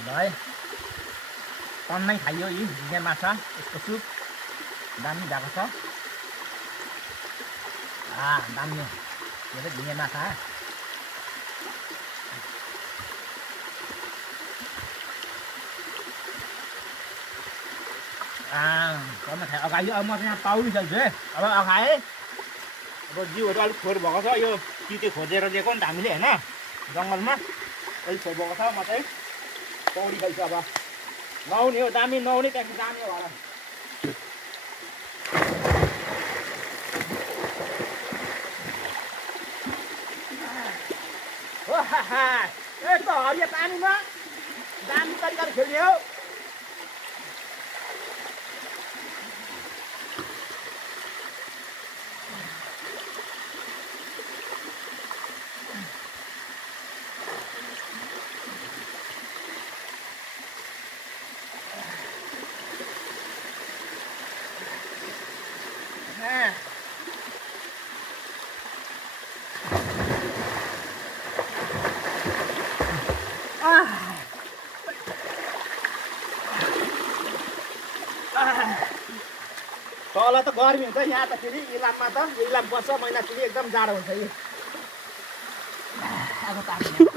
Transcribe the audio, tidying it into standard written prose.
ल है टन्नै खाइयो यी झिँगे माछा यसको सुप दामी भएको छ दामी यो चाहिँ झिँगे माछा टन्नै खायो अगाडि अब म चाहिँ यहाँ पाउरिसक्छु है अब अगाए अब जिउहरू अलिक खोर भएको छ यो तिते खोजेर दिएको नि त हामीले होइन जङ्गलमा अलिक खोर भएको छ म चाहिँ पौडी खाइछु अब नआउने हो दामी नआउने त्यहाँदेखि दामी होला यस्तो हरियो पानीमा दामी तरिकाले खेल्ने हो तल त गर्मी हुन्छ यहाँ त फेरि इलाममा त इलाम बस्छ महिना फेरि एकदम जाडो हुन्छ यो अब